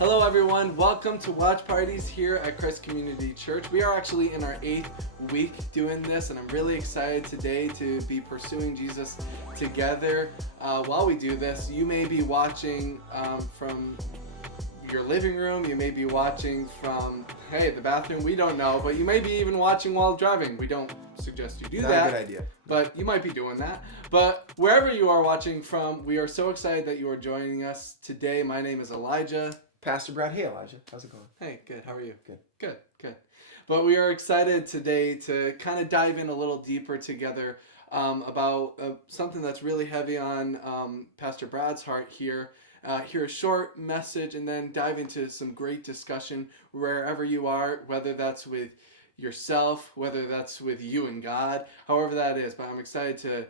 Hello everyone, welcome to Watch Parties here at Christ Community Church. We are actually in our 8th week doing this, and I'm really excited today to be pursuing Jesus together. While we do this, you may be watching from your living room, you may be watching from, the bathroom, we don't know, but you may be even watching while driving. We don't suggest you do that. Not a good idea. But you might be doing that. But wherever you are watching from, we are so excited that you are joining us today. My name is Elijah. Pastor Brad, hey Elijah, how's it going? Hey, good. How are you? Good. Good. But we are excited today to kind of dive in a little deeper together about something that's really heavy on Pastor Brad's heart here. Hear a short message and then dive into some great discussion wherever you are, whether that's with yourself, whether that's with you and God, however that is. But I'm excited to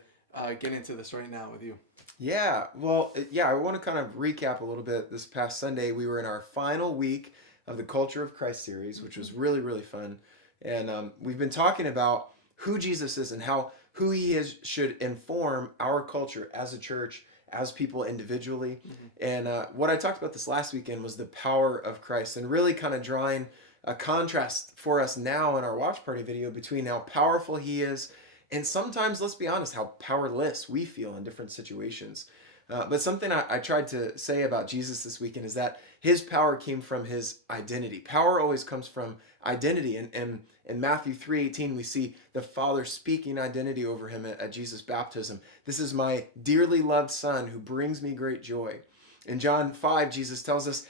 get into this right now with you. Yeah, I want to kind of recap a little bit. This past Sunday, we were in our final week of the Culture of Christ series, which was really, really fun. And we've been talking about who Jesus is and how who he is should inform our culture as a church, as people individually. And what I talked about this last weekend was the power of Christ, and really kind of drawing a contrast for us now in our watch party video between how powerful he is and sometimes, let's be honest, how powerless we feel in different situations. But something I tried to say about Jesus this weekend is that his power came from his identity. Power always comes from identity. And in Matthew 3:18, we see the Father speaking identity over him at Jesus' baptism. This is my dearly loved Son who brings me great joy. In John 5, Jesus tells us,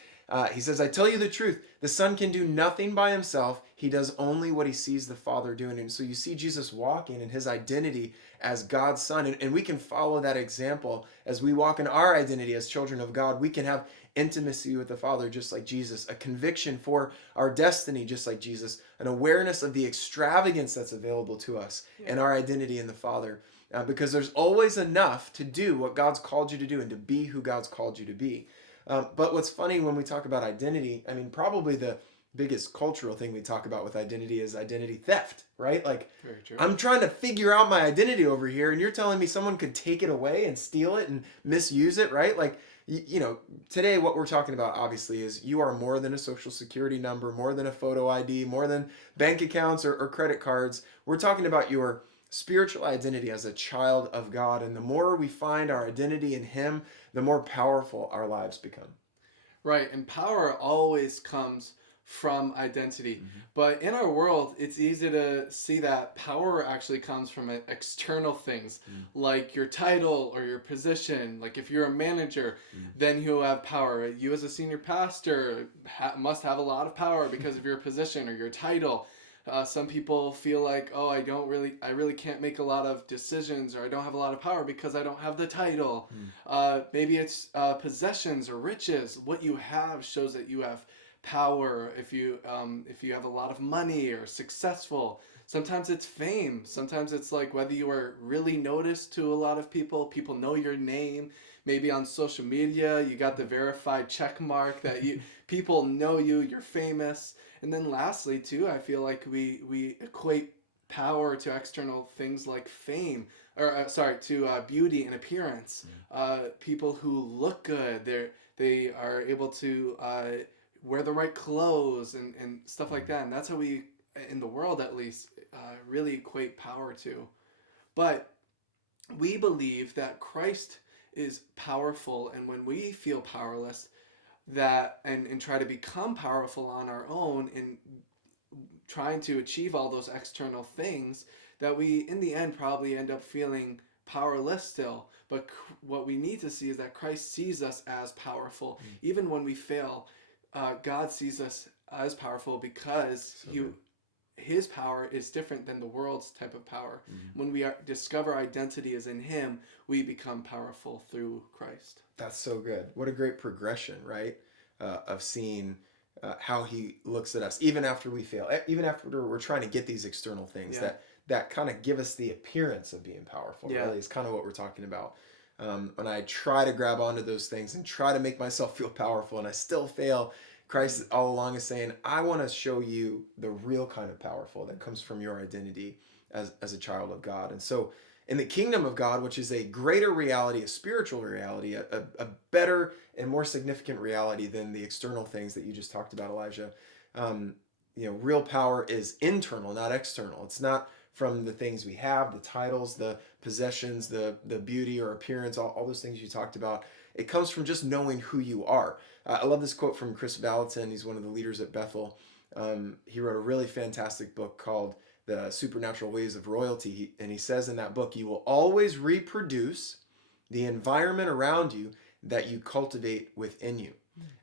he says, I tell you the truth, the Son can do nothing by himself. He does only what he sees the Father doing. And so you see Jesus walking in his identity as God's Son. And we can follow that example as we walk in our identity as children of God. We can have intimacy with the Father just like Jesus, a conviction for our destiny just like Jesus, an awareness of the extravagance that's available to us and our identity in the Father. Because there's always enough to do what God's called you to do and to be who God's called you to be. But what's funny when we talk about identity, I mean, probably the biggest cultural thing we talk about with identity is identity theft, right? Like, I'm trying to figure out my identity over here, and you're telling me someone could take it away and steal it and misuse it, right? Like, today what we're talking about, obviously, is you are more than a social security number, more than a photo ID, more than bank accounts or credit cards. We're talking about your spiritual identity as a child of God. And the more we find our identity in him, the more powerful our lives become. Right. And power always comes from identity. But in our world, it's easy to see that power actually comes from external things, like your title or your position. Like if you're a manager, then you have power. You as a senior pastor must have a lot of power because of your position or your title. Some people feel like, I really can't make a lot of decisions, or I don't have a lot of power because I don't have the title. Maybe it's possessions or riches. What you have shows that you have power. If you have a lot of money or successful, sometimes it's fame. Sometimes it's like whether you are really noticed to a lot of people. People know your name. Maybe on social media, you got the verified check mark that people know you. You're famous. And then lastly, too, I feel like we equate power to external things like fame, or to beauty and appearance. People who look good, they are able to wear the right clothes and stuff like that. And that's how we, in the world at least, really equate power to. But we believe that Christ is powerful, and when we feel powerless, and try to become powerful on our own in trying to achieve all those external things, that we in the end probably end up feeling powerless still. But what we need to see is that Christ sees us as powerful. Even when we fail, God sees us as powerful because his power is different than the world's type of power. When we discover identity is in him, we become powerful through Christ. That's so good. What a great progression, right? Of seeing how he looks at us, even after we fail, even after we're trying to get these external things that kind of give us the appearance of being powerful. Really is kind of what we're talking about. When I try to grab onto those things and try to make myself feel powerful and I still fail, Christ all along is saying, I want to show you the real kind of powerful that comes from your identity as a child of God. And so in the kingdom of God, which is a greater reality, a spiritual reality, a better and more significant reality than the external things that you just talked about, Elijah. Real power is internal, not external. It's not from the things we have, the titles, the possessions, the beauty or appearance, all those things you talked about. It comes from just knowing who you are. I love this quote from Chris Vallotton. He's one of the leaders at Bethel. He wrote a really fantastic book called The Supernatural Ways of Royalty. And he says in that book, you will always reproduce the environment around you that you cultivate within you.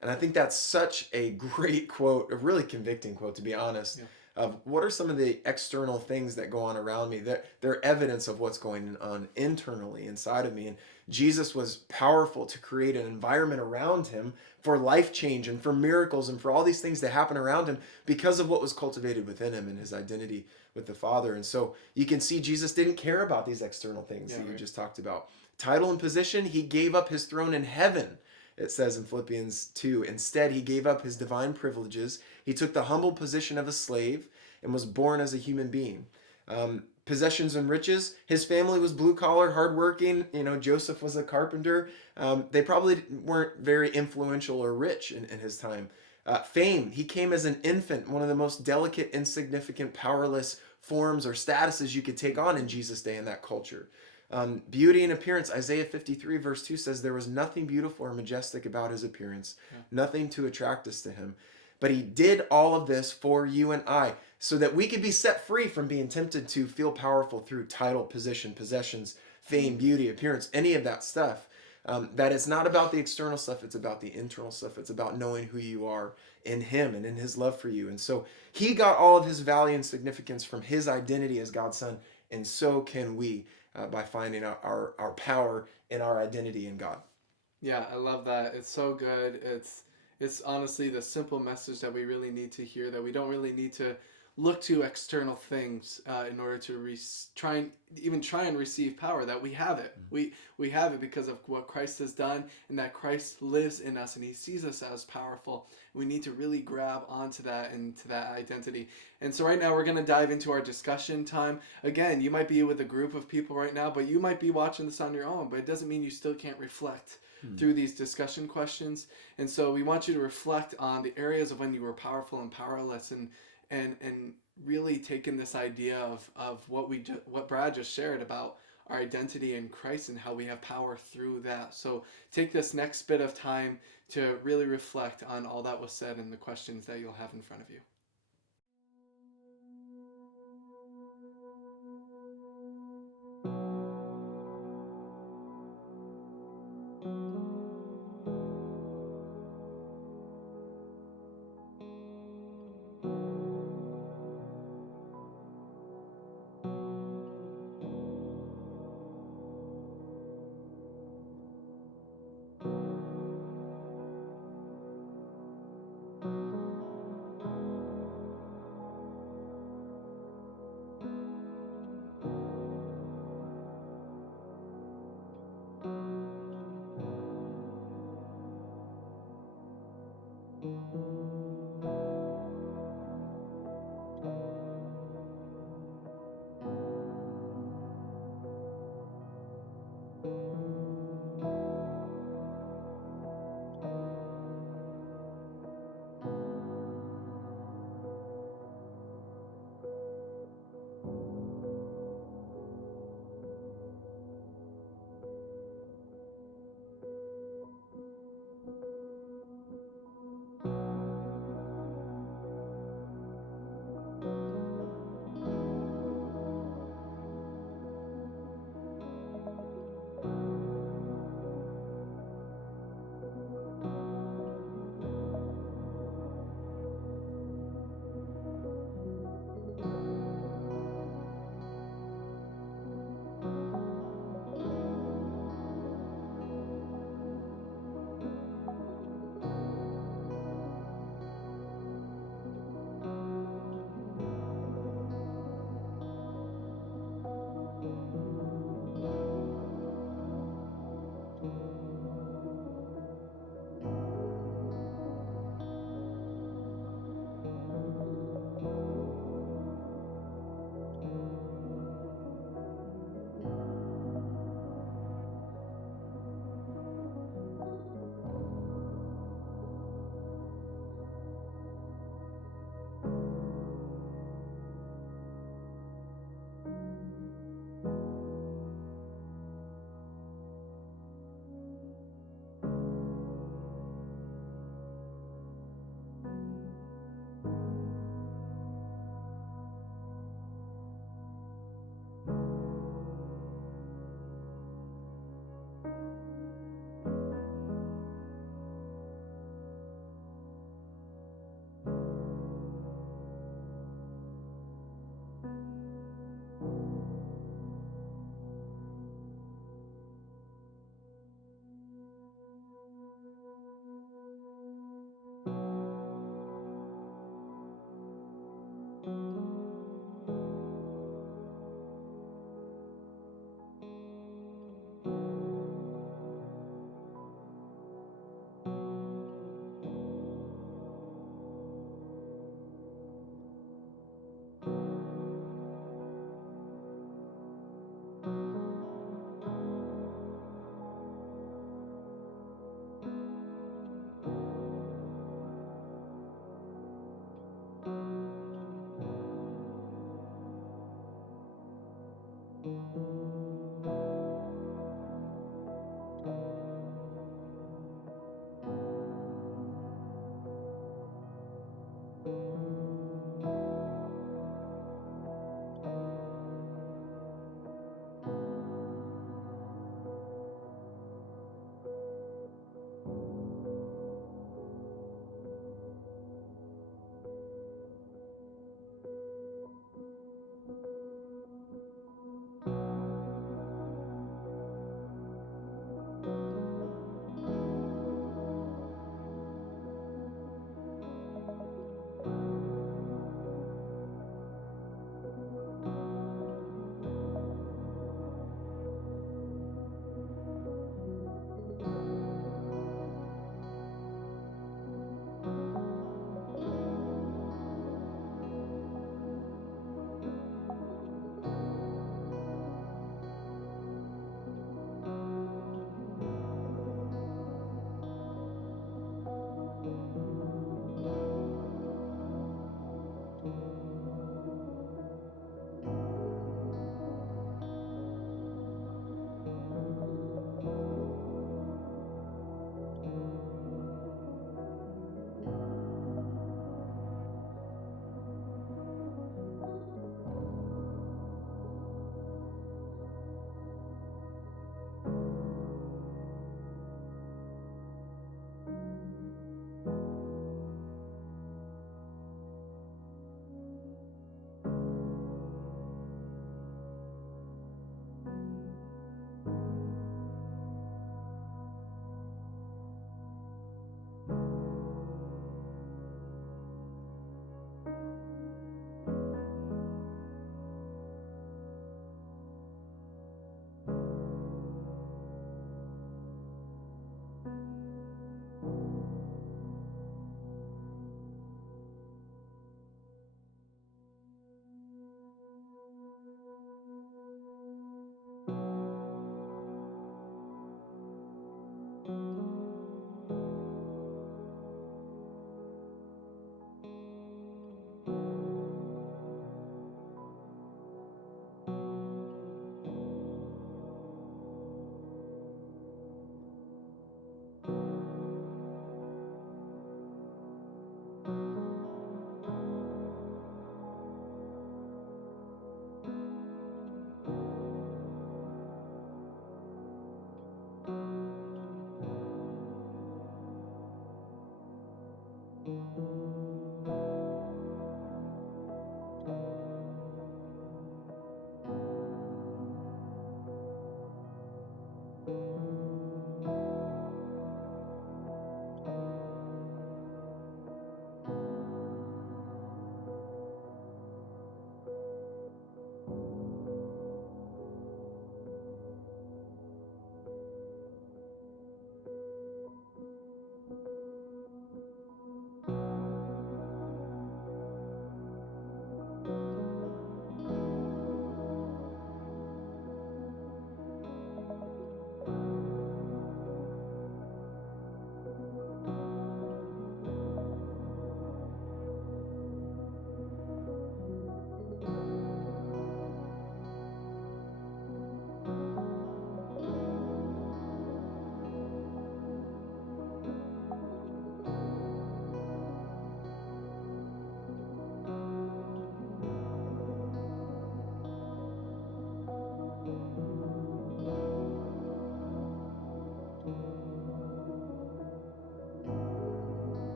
And I think that's such a great quote, a really convicting quote, to be honest. Yeah. Of what are some of the external things that go on around me? They're evidence of what's going on internally inside of me. And Jesus was powerful to create an environment around him for life change and for miracles and for all these things to happen around him because of what was cultivated within him and his identity with the Father. And so you can see Jesus didn't care about these external things that you just talked about. Title and position, he gave up his throne in heaven. It says in Philippians 2, instead he gave up his divine privileges. He took the humble position of a slave and was born as a human being. Possessions and riches, his family was blue collar, hardworking. Joseph was a carpenter. They probably weren't very influential or rich in his time. Fame, he came as an infant, one of the most delicate, insignificant, powerless forms or statuses you could take on in Jesus' day in that culture. Beauty and appearance, Isaiah 53 verse 2 says there was nothing beautiful or majestic about his appearance, nothing to attract us to him. But he did all of this for you and I so that we could be set free from being tempted to feel powerful through title, position, possessions, fame, beauty, appearance, any of that stuff. That it's not about the external stuff, it's about the internal stuff. It's about knowing who you are in him and in his love for you. And so he got all of his value and significance from his identity as God's son, and so can we. By finding our power and our identity in God. Yeah, I love that. It's so good. It's honestly the simple message that we really need to hear, that we don't really need to look to external things in order to try and receive power, that we have it. We have it because of what Christ has done, and that Christ lives in us and he sees us as powerful. We need to really grab onto that and to that identity. And so right now we're going to dive into our discussion time. Again, you might be with a group of people right now, but you might be watching this on your own, but it doesn't mean you still can't reflect through these discussion questions. And so we want you to reflect on the areas of when you were powerful and powerless, and really taking this idea of what Brad just shared about our identity in Christ and how we have power through that. So take this next bit of time to really reflect on all that was said and the questions that you'll have in front of you.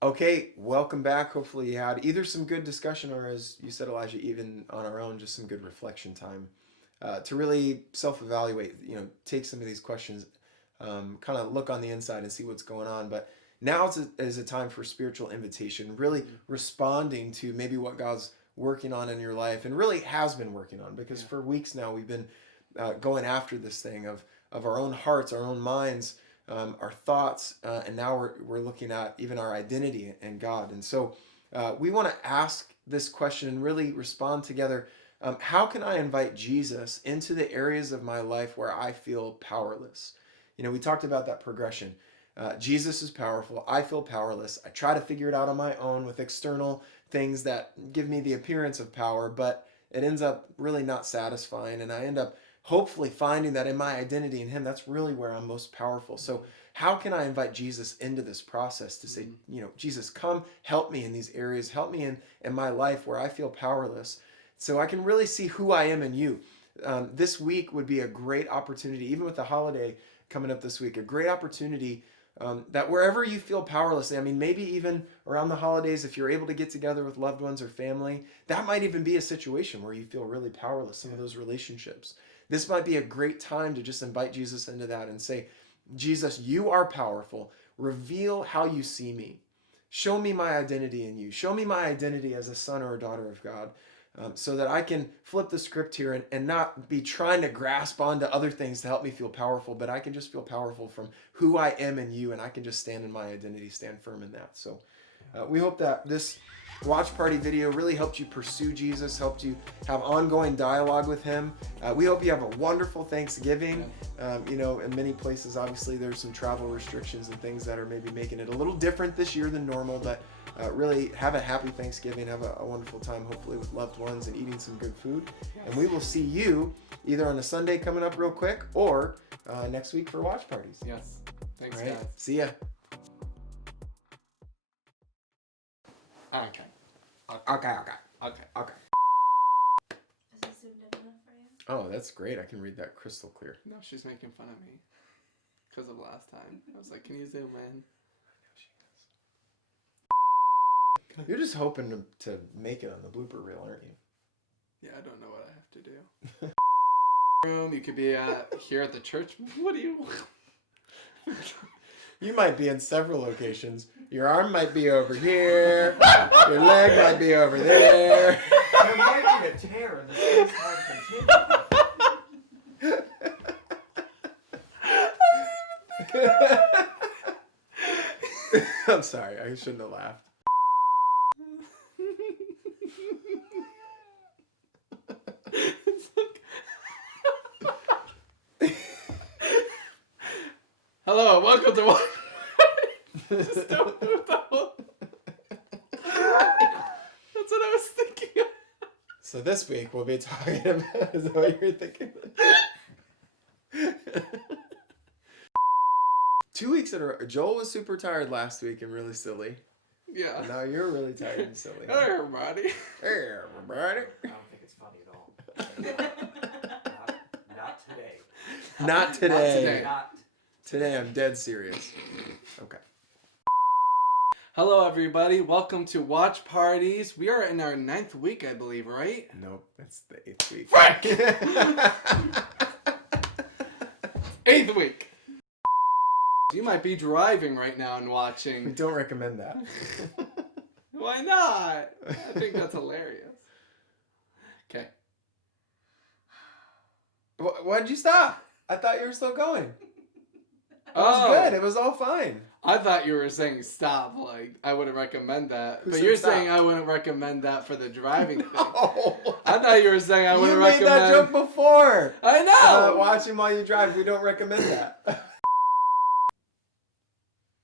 Okay, welcome back. Hopefully, you had either some good discussion or, as you said, Elijah, even on our own, just some good reflection time to really self evaluate, take some of these questions, kind of look on the inside and see what's going on. But now is a time for spiritual invitation, really responding to maybe what God's working on in your life and really has been working on, because for weeks now we've been going after this thing of our own hearts, our own minds, our thoughts, and now we're looking at even our identity in God. And so we want to ask this question and really respond together. How can I invite Jesus into the areas of my life where I feel powerless? We talked about that progression. Jesus is powerful. I feel powerless. I try to figure it out on my own with external things that give me the appearance of power, but it ends up really not satisfying. And I end up hopefully finding that in my identity in Him, that's really where I'm most powerful. So how can I invite Jesus into this process to say, Jesus, come help me in these areas. Help me in my life where I feel powerless, so I can really see who I am in you. This week would be a great opportunity, even with the holiday coming up this week, a great opportunity that wherever you feel powerless, maybe even around the holidays, if you're able to get together with loved ones or family, that might even be a situation where you feel really powerless, some of those relationships. This might be a great time to just invite Jesus into that and say, Jesus, you are powerful. Reveal how you see me. Show me my identity in you. Show me my identity as a son or a daughter of God. So that I can flip the script here and not be trying to grasp onto other things to help me feel powerful, but I can just feel powerful from who I am in you, and I can just stand in my identity, stand firm in that. So we hope that this watch party video really helped you pursue Jesus, helped you have ongoing dialogue with Him, We hope you have a wonderful Thanksgiving. You know, in many places, obviously, there's some travel restrictions and things that are maybe making it a little different this year than normal, but really have a happy Thanksgiving, have a wonderful time, hopefully with loved ones and eating some good food. Yes. And we will see you either on a Sunday coming up real quick or next week for watch parties. Yes. Thanks, All right. guys. See ya. Okay. Okay. Okay. Is it zoomed in enough for you? Oh, that's great. I can read that crystal clear. No, she's making fun of me because of last time. I was like, "Can you zoom in?" You're just hoping to make it on the blooper reel, aren't you? Yeah, I don't know what I have to do. Room. You could be here at the church. What do you? You might be in several locations. Your arm might be over here. Your leg might be over there. There might be a tear in the space-time continuum. I'm sorry. I shouldn't have laughed. Hello, welcome to Watch Parties. Just don't move the whole. That's what I was thinking. So this week we'll be talking about. Is that what you're thinking? 2 weeks in a row. Joel was super tired last week and really silly. Yeah. And now you're really tired and silly. Hey, everybody. Hey, everybody. I don't think it's funny at all. Not today. Not today. Not today. Not. Today I'm dead serious. Okay. Hello, everybody. Welcome to Watch Parties. We are in our 9th week, I believe, right? Nope, that's the 8th week. Frank! 8th week. You might be driving right now and We watching. don't recommend that. Why not? I think that's hilarious. Okay. Why'd you stop? I thought you were still going. It was good. It was all fine. I thought you were saying stop, like I wouldn't recommend that. Who But said you're stop? saying I wouldn't recommend that for the driving thing. No. I thought you were saying I You wouldn't made recommend. that joke before. I know. Watching while you drive, we don't recommend that.